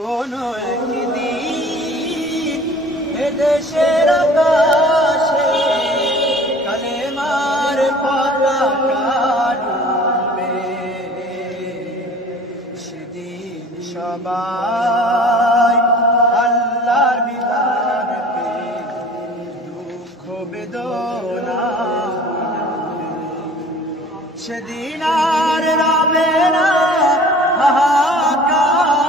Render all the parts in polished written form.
কোনো একদিন এদেশের আকাশে কালেমার পতাকা উড়বে, সেদিন সবাই আল্লাহর বিধান পেয়ে দুঃখ বেদনা ভুলবে। সেদিন আর রবে না হাহাকার,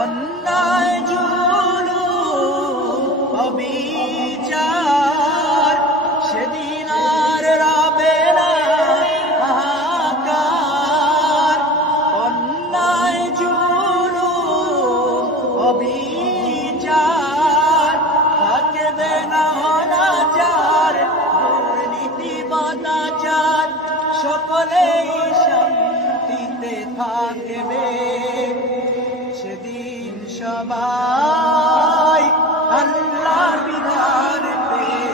অন্যায় জুলুম অবিচার। সেদিন আর রবে না হাহাকার, অন্যায় জুলুম অবিচার। থাকবে না অনাচার, দুর্নীতি বদাচার, সকলেই শান্তিতে থাকবে। সেদিন সবাই আল্লাহর বিধান পেয়ে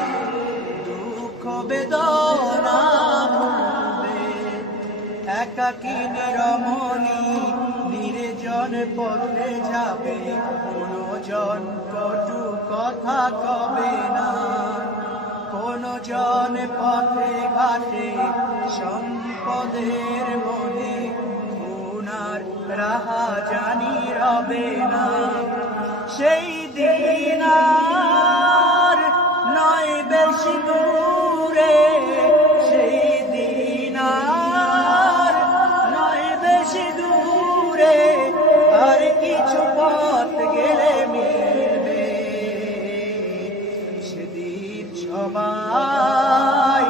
দুঃখ বেদনা ভুলবে। একাকিনী রমণী নির্জন পথে যাবে, কোনো জন কটু কথা কবে না। কোনো জন পথে ঘাটে সম্পদের মনে গুনার রাহা জানি রবে না। সেই দিন আর নয় বেশি দূরে, সেই দিন আর নয় বেশি দূরে, আর কিছু পথ গেলে মিলবে। সেদিন সবাই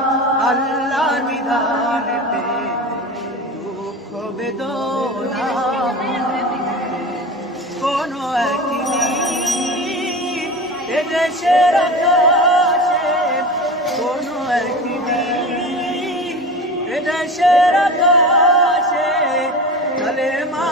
আল্লাহর বিধান পেয়ে দুঃখ বেদনা কোনো একদিন এদেশের আকাশে, কোনো একদিন এদেশের আকাশে কালেমা